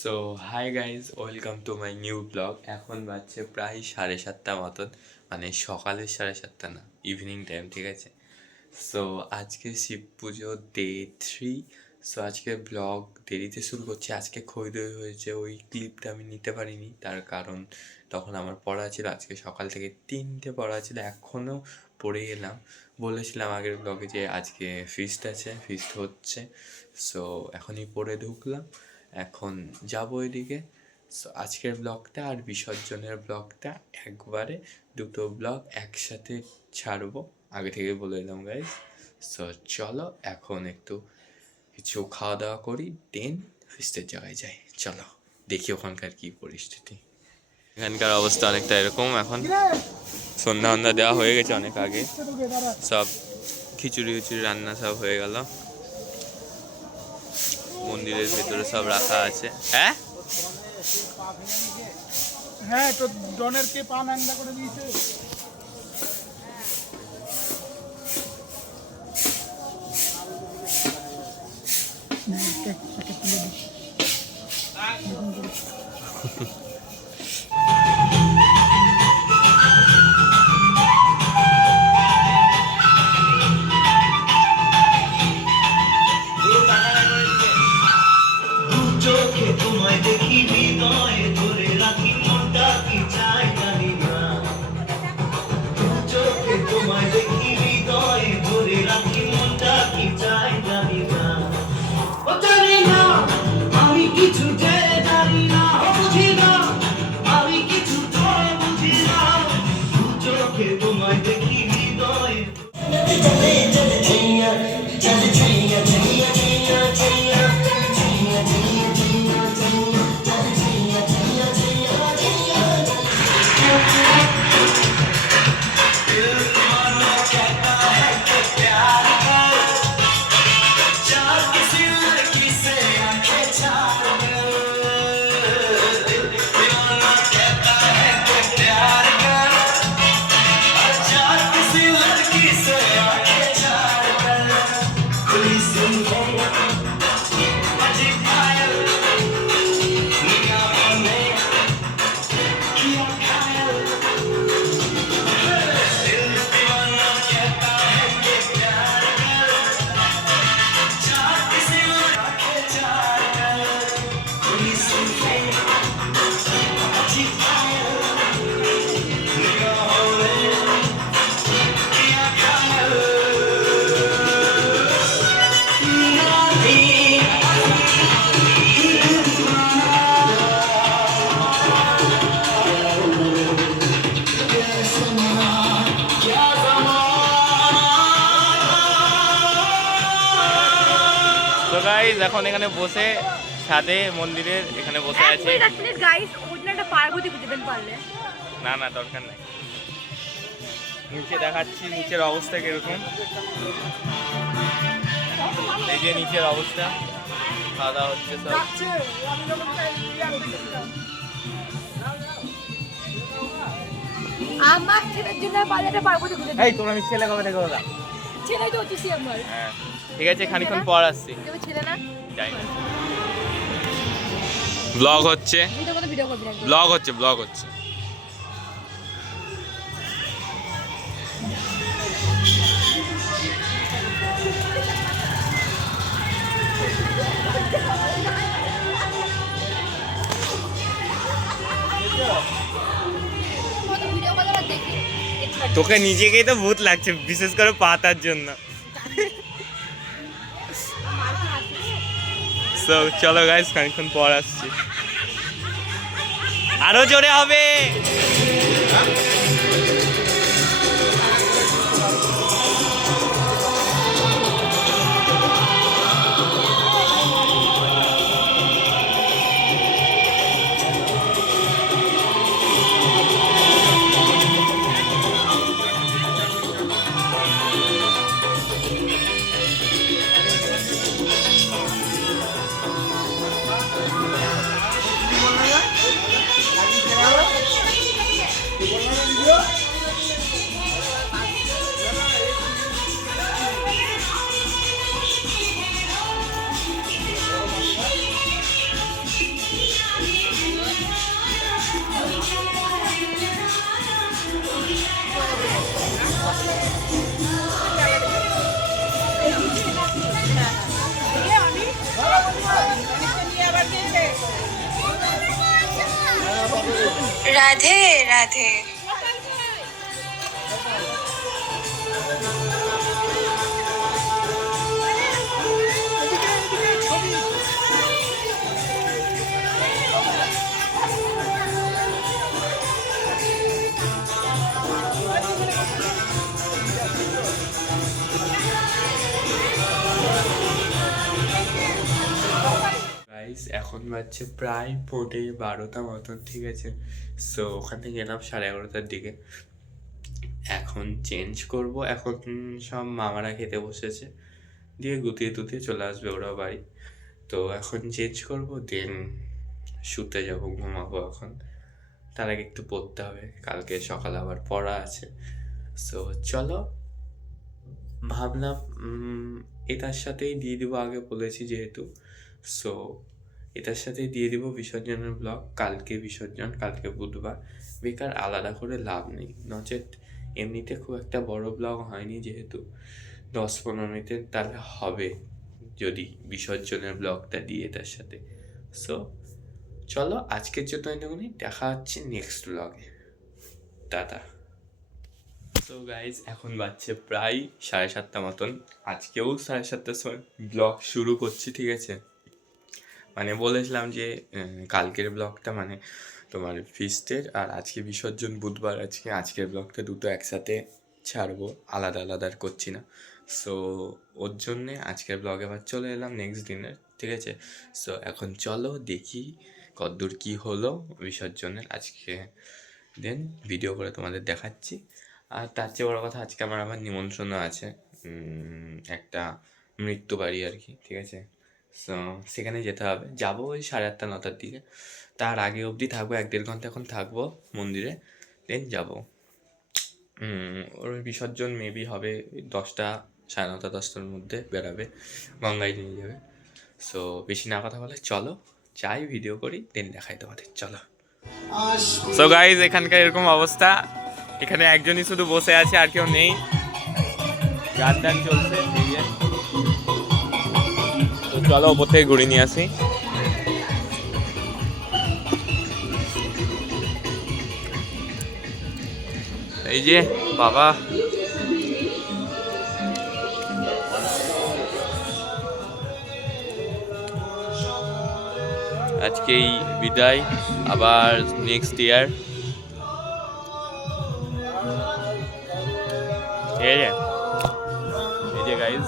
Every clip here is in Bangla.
So hi guys, welcome to my new blog. এখন বাজছে প্রায় 7:30 মতন, মানে সকালের 7:30 না, ইভিনিং টাইম, ঠিক আছে। সো আজকে শিব পুজো ডে 3। সো আজকে ব্লগ দেরিতে শুরু করছি। আজকে খৈদই হয়েছে, ওই ক্লিপটা আমি নিতে পারিনি, তার কারণ তখন আমার পড়া ছিল। আজকে সকাল থেকে 3টে পড়া ছিল, এখনও পড়ে এলাম। বলেছিলাম আগের ব্লগে যে আজকে ফিস্ট আছে, ফিস্ট হচ্ছে। সো এখনই পড়ে ঢুকলাম, এখন যাবো ওইদিকে। সো আজকের ব্লগটা আর বিসর্জনের ব্লগটা একবারে, দুটো ব্লগ একসাথে ছাড়বো, আগে থেকে বলে দিলাম গাইজ। সো চলো এখন একটু কিছু খাওয়া দাওয়া করি, দেন ফিস্টের জায়গায় যাই। চলো দেখি ওখানকার কি পরিস্থিতি। এখানকার অবস্থা অনেকটা এরকম। এখন সন্ধ্যা সন্ধ্যা দেওয়া হয়ে গেছে অনেক আগে, সব খিচুড়ি খিচুড়ি রান্না সব হয়ে গেল, মন্দিরের ভেতরে সব রাখা আছে। হ্যাঁ হ্যাঁ, তো ডনের কে পা ন্যাংরা করে দিয়েছে। চোখে তোমায় দেখি হৃদয়ে ধরে রাখি মনটা কি চাই জানি না। চোখে তোমায় দেখি হৃদয়ে ধরে রাখি মনটা কি চাই জানি না। ও জানি না আমি কিছু যে জানি না, বুঝি না আমি কিছু তো বুঝি না। চোখে তোমায় দেখি হৃদয়ে তো গাইজ এখন এখানে বসে ছাদে মন্দিরের এখানে বসে আছি। গাইস ওখানে একটা পার্বতী খুঁজে পেন পারলে। না না, দরকার নাই। নিচে দেখাচ্ছি নিচের অবস্থা কিরকম। এই যে নিচের অবস্থা, খাওয়া দাওয়া হচ্ছে সব। যাচ্ছে, আমি যখন ইয়ারে দেখেছিলাম। আমার ছেলের জন্য বাজারে পার্বতী খুঁজে এই তোমরা ছেলে কবে থেকে হলো? ছেলেই তো হচ্ছে আমার। হ্যাঁ ঠিক আছে, খানিক্ষণ পর আসছি। তুমি ছেলে না? যাই না, ব্লগ হচ্ছে, ভিডিও করবি না। ব্লগ হচ্ছে, ব্লগ হচ্ছে। ভিডিও করে দেখি। তোকে নিজেকেই তো ভূত লাগছে, বিশেষ করে পাতার জন্য। সো চলো গাইস, খানিক্ষণ পর আসছি। আরো জোরে হবে। রাধে রাধে। গাইস এখন বাজছে প্রায় 12:30 মতন, ঠিক আছে। সো ওখান থেকে এলাম 11:30টার দিকে। এখন চেঞ্জ করব, এখন সব মামারা খেতে বসেছে, দিয়ে গুতিয়ে টুতিয়ে চলে আসবে ওরাও বাড়ি। তো এখন চেঞ্জ করব, দেন শুতে যাব, ঘুমাবো। এখন তার আগে একটু পড়তে হবে, কালকে সকালে আবার পড়া আছে। সো চলো, ভাবলাম এটার সাথেই দিয়ে দিব, আগে বলেছি যেহেতু। সো এটার সাথেই দিয়ে দিব বিসর্জনের ব্লগ। কালকে বিসর্জন, কালকে বুধবার, বেকার আলাদা করে লাভ নেই। নচেত এমনিতে খুব একটা বড় ব্লগ হয়নি, যেহেতু 10-15 মিনিটের, তাহলে হবে যদি বিসর্জনের ব্লগটা দিয়ে তার সাথে। সো চলো, আজকের জন্য এটুকুনি, দেখা হচ্ছে নেক্সট ব্লগে। টাটা। তো গাইজ এখন বাজছে প্রায় 7:30 মতন। আজকেও 7:30টার সময় ব্লগ শুরু করছি, ঠিক আছে। মানে বলেছিলাম যে কালকের ব্লগটা মানে তোমার ফিস্টের, আর আজকে বিসর্জন বুধবার, আজকের ব্লগটা দুটো একসাথে ছাড়বো, আলাদা আলাদা আর করছি না। সো ওর জন্যে আজকের ব্লগে আবার চলে এলাম নেক্সট দিনের, ঠিক আছে। সো এখন চলো দেখি কতদূর কী হলো বিসর্জনের আজকে, দেন ভিডিও করে তোমাদের দেখাচ্ছি। আর তার চেয়ে বড় কথা, আজকে আমার আবার নিমন্ত্রণও আছে, একটা মৃত্যু বাড়ি আর কি, ঠিক আছে। সো সেখানে যেতে হবে, যাবো ওই 8:30-9টার দিকে। তার আগে অবধি থাকবো, 1-1.5 ঘন্টা এখন থাকবো মন্দিরে, দেন যাবো। ওর বিসর্জন মেবি হবে 10টা, 9:30, 10টার মধ্যে বেরাবে, গঙ্গায় নিয়ে যাবে। সো বেশি না কথা বলে চলো যাই, ভিডিও করি, দেন দেখাই তোমাদের, চলো। সো গাইজ এখানকার এরকম অবস্থা, এখানে একজনই শুধু বসে আছে, আর কেউ নেই, গান টান চলছে। তো চলো ওপর থেকে ঘুরে নিয়ে আসি। এই যে বাবা, আজকেই বিদায়, আবার নেক্সট ইয়ার। এই যে গাইজ,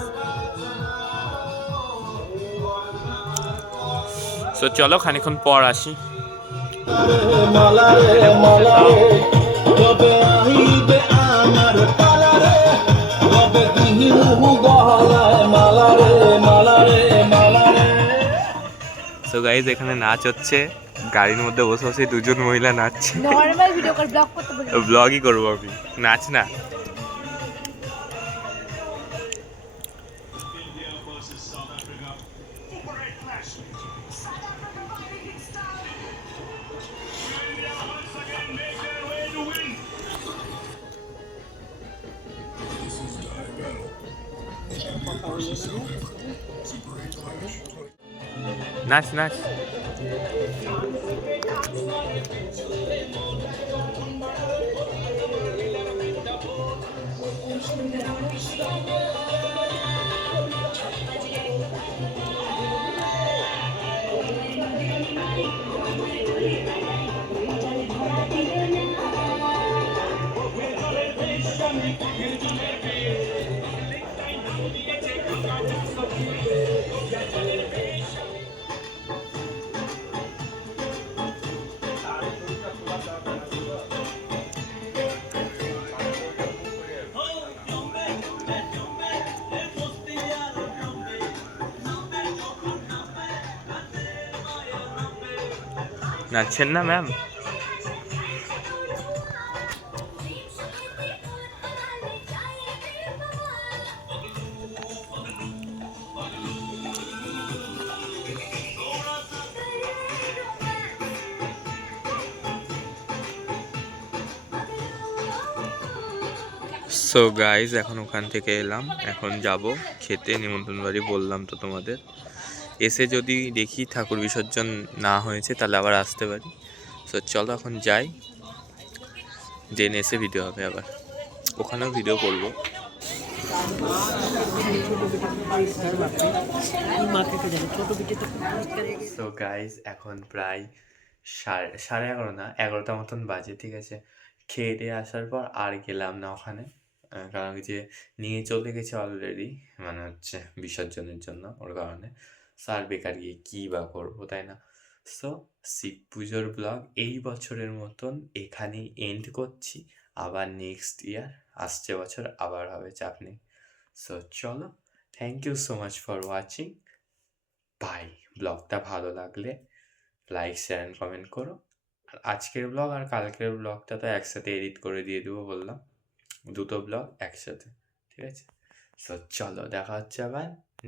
সো চলো খানিক্ষণ পর আসি। সো গাইজ এখানে নাচ হচ্ছে, গাড়ির মধ্যে বসে বসে দুজন মহিলা নাচছে। নরমাল ভিডিও কর, ব্লগ করতে বলি। ব্লগই করবো আমি, নাচ না। নাচ নাচ। নাচছেন না ম্যাম? সো গাইজ এখন ওখান থেকে এলাম, এখন যাব খেতে, নিমন্ত্রণ বাড়ি বললাম তো তোমাদের। এসে যদি দেখি ঠাকুর বিসর্জন না হয়েছে তাহলে আবার আসতে পারি। সো চলো এখন যাই, দেন এসে ভিডিও হবে আবার, ওখানেও ভিডিও করবো। সো গাইজ এখন প্রায় সাড়ে 11 না 11টা মতন বাজে, ঠিক আছে। খেয়ে দিয়ে আসার পর আর গেলাম না ওখানে, কারণ যে নিয়ে চলে গেছে অলরেডি, মানে হচ্ছে বিসর্জনের জন্য, ওর কারণে। সো আর বেকার গিয়ে কী বা করবো, তাই না? সো শিব পুজোর ব্লগ এই বছরের মতন এখানেই এন্ড করছি। আবার নেক্সট ইয়ার আসছে বছর আবার হবে, চাপ নেই। সো চলো, thank you so much for watching. Bye. ব্লগটা ভালো লাগলে লাইক শেয়ার অ্যান্ড কমেন্ট করো। আর আজকের ব্লগ আর কালকের ব্লগটা তো একসাথে এডিট করে দিয়ে দেবো বললাম, দুটো ব্লগ একসাথে, ঠিক আছে। সো চলো, দেখা হচ্ছে আবার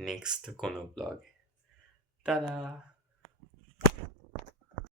নেক্সট কোনো ব্লগে। টাটা।